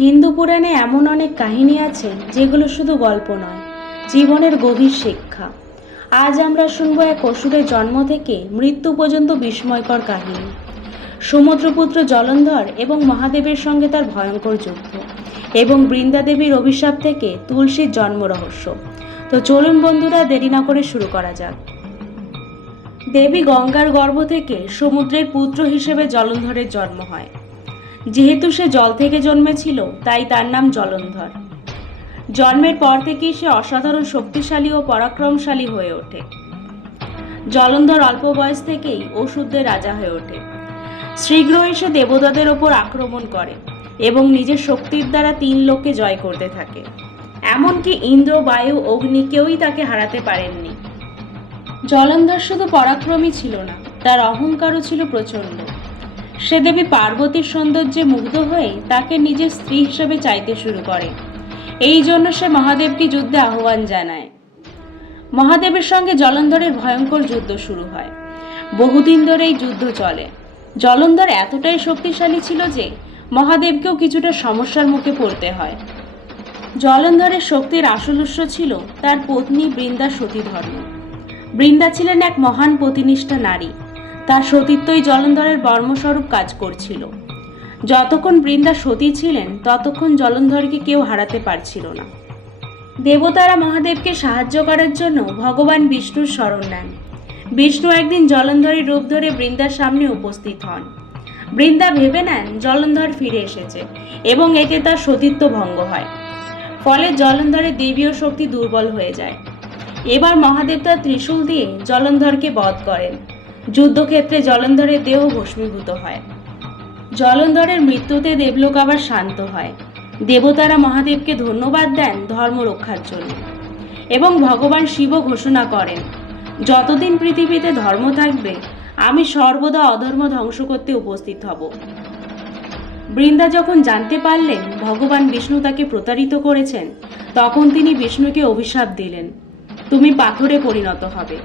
হিন্দু পুরাণে এমন অনেক কাহিনী আছে যেগুলো শুধু গল্প নয়, জীবনের গভীর শিক্ষা। আজ আমরা শুনব এক অসুরের জন্ম থেকে মৃত্যু পর্যন্ত বিস্ময়কর কাহিনী। সমুদ্রপুত্র জলন্ধর এবং মহাদেবের সঙ্গে তার ভয়ঙ্কর যুদ্ধ এবং বৃন্দা দেবীর অভিশাপ থেকে তুলসীর জন্ম রহস্য। তো চলুন বন্ধুরা, দেরি না করে শুরু করা যাক। দেবী গঙ্গার গর্ভ থেকে সমুদ্রের পুত্র হিসেবে জলন্ধরের জন্ম হয়। যেহেতু সে জল থেকে জন্মেছিল, তাই তার নাম জলন্ধর। জন্মের পর থেকেই সে অসাধারণ শক্তিশালী ও পরাক্রমশালী হয়ে ওঠে। জলন্ধর অল্প বয়স থেকেই ওষুধদের রাজা হয়ে ওঠে। শীঘ্র এসে দেবতাদের ওপর আক্রমণ করে এবং নিজের শক্তির দ্বারা তিন লোককে জয় করতে থাকে। এমনকি ইন্দ্র, বায়ু, অগ্নি কেউই তাকে হারাতে পারেননি। জলন্ধর শুধু পরাক্রমী ছিল না, তার অহংকারও ছিল প্রচণ্ড। সে দেবী পার্বতীর সৌন্দর্যে মুগ্ধ হয়ে তাকে নিজের স্ত্রী হিসেবে চাইতে শুরু করে। এই জন্য সে মহাদেবকে যুদ্ধে আহ্বান জানায়। মহাদেবের সঙ্গে জলন্ধরের ভয়ঙ্কর যুদ্ধ শুরু হয়। বহুদিন ধরে এই যুদ্ধ চলে। জলন্ধর এতটাই শক্তিশালী ছিল যে মহাদেবকেও কিছুটা সমস্যার মুখে পড়তে হয়। জলন্ধরের শক্তির আসল উৎস ছিল তার পত্নী বৃন্দা সতী ধর্ম বৃন্দা ছিলেন এক মহান প্রতিনিষ্ঠা নারী। তার সতীত্বই জলন্ধরের বর্মস্বরূপ কাজ করছিল। যতক্ষণ বৃন্দা সতী ছিলেন, ততক্ষণ জলন্ধরকে কেউ হারাতে পারছিল না। দেবতারা মহাদেবকে সাহায্য করার জন্য ভগবান বিষ্ণুর স্মরণ নেন। বিষ্ণু একদিন জলন্ধরের রূপ ধরে বৃন্দার সামনে উপস্থিত হন। বৃন্দা ভেবে নেন জলন্ধর ফিরে এসেছে এবং এতে তার সতীত্ব ভঙ্গ হয়। ফলে জলন্ধরের দেবীয় শক্তি দুর্বল হয়ে যায়। এবার মহাদেব তার ত্রিশূল দিয়ে জলন্ধরকে বধ করেন। যুদ্ধক্ষেত্রে জলন্ধরের দেহ ভস্মীভূত হয়। জলন্ধরের মৃত্যুতে দেবলোক আবার শান্ত হয়। দেবতারা মহাদেবকে ধন্যবাদ দেন ধর্ম রক্ষার জন্য এবং ভগবান শিব ঘোষণা করেন, যতদিন পৃথিবীতে ধর্ম থাকবে, আমি সর্বদা অধর্ম ধ্বংস করতে উপস্থিত হব বৃন্দা যখন জানতে পারলেন ভগবান বিষ্ণু তাকে প্রতারিত করেছেন, তখন তিনি বিষ্ণুকে অভিশাপ দিলেন, তুমি পাথরে পরিণত হবে।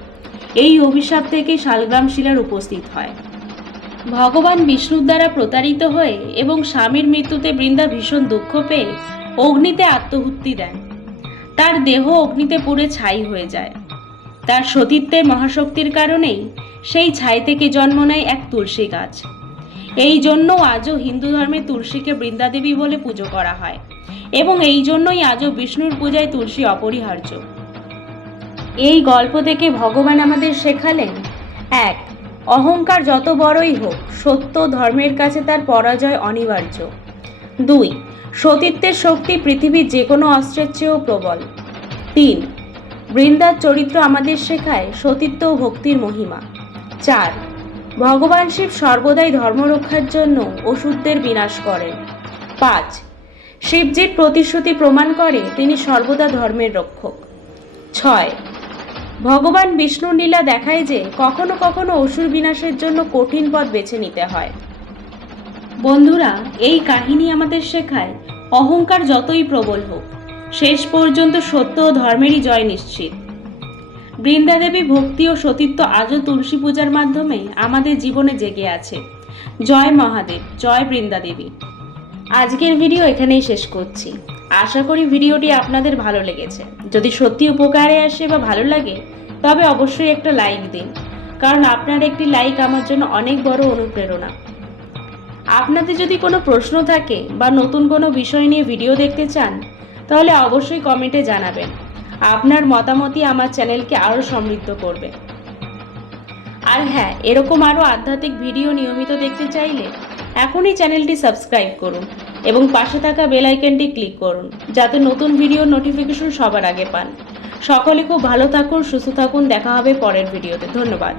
এই অভিশাপ থেকে শালগ্রাম শিলার উপস্থিত হয়। ভগবান বিষ্ণুর দ্বারা প্রতারিত হয়ে এবং স্বামীর মৃত্যুতে বৃন্দা ভীষণ দুঃখ পেয়ে অগ্নিতে আত্মহুতি দেন। তার দেহ অগ্নিতে পুড়ে ছাই হয়ে যায়। তার সতীত্বের মহাশক্তির কারণেই সেই ছাই থেকে জন্ম নেয় এক তুলসী গাছ। এই জন্য আজও হিন্দু ধর্মে তুলসীকে বৃন্দাদেবী বলে পুজো করা হয় এবং এই জন্যই আজও বিষ্ণুর পূজায় তুলসী অপরিহার্য। এই গল্প থেকে ভগবান আমাদের শেখালেন, এক, অহংকার যত বড়ই হোক, সত্য ধর্মের কাছে তার পরাজয় অনিবার্য। দুই, সতীত্বের শক্তি পৃথিবীর যে কোনো অস্ত্রের চেয়েও প্রবল। তিন, বৃন্দার চরিত্র আমাদের শেখায় সতীত্ব ও ভক্তির মহিমা। চার, ভগবান শিব সর্বদাই ধর্ম রক্ষার জন্য ওষুধদের বিনাশ করেন। পাঁচ, শিবজির প্রতিশ্রুতি প্রমাণ করে তিনি সর্বদা ধর্মের রক্ষক। ছয় ভগবান বিষ্ণু লীলা দেখায় যে কখনো কখনো অসুর বিনাশের জন্য কঠিন পথ বেছে নিতে হয়। বন্ধুরা, এই কাহিনী আমাদের শেখায় অহংকার যতই প্রবল হোক, শেষ পর্যন্ত সত্য ও ধর্মেরই জয় নিশ্চিত। বৃন্দাদেবী ভক্তি ও সতীত্ব আজও তুলসী পূজার মাধ্যমে আমাদের জীবনে জেগে আছে। জয় মহাদেব, জয় বৃন্দাদেবী। আজকের ভিডিও এখানেই শেষ করছি। আশা করি ভিডিওটি আপনাদের ভালো লেগেছে। যদি সত্যি উপকারে আসে বা ভালো লাগে, তবে অবশ্যই একটা লাইক দিন। কারণ আপনার একটি লাইক আমার জন্য অনেক বড় অনুপ্রেরণা। আপনাদের যদি কোনো প্রশ্ন থাকে বা নতুন কোনো বিষয় নিয়ে ভিডিও দেখতে চান, তাহলে অবশ্যই কমেন্টে জানাবেন। আপনার মতামতই আমার চ্যানেলকে আরও সমৃদ্ধ করবে। আর হ্যাঁ এরকম আরও আধ্যাত্মিক ভিডিও নিয়মিত দেখতে চাইলে এখনই চ্যানেলটি সাবস্ক্রাইব করুন। এবং পাশে থাকা বেল আইকনটি ক্লিক করুন, যাতে নতুন ভিডিওর নোটিফিকেশন সবার আগে পান। সকলে খুব ভালো থাকুন, সুস্থ থাকুন, দেখা হবে পরের ভিডিওতে ধন্যবাদ।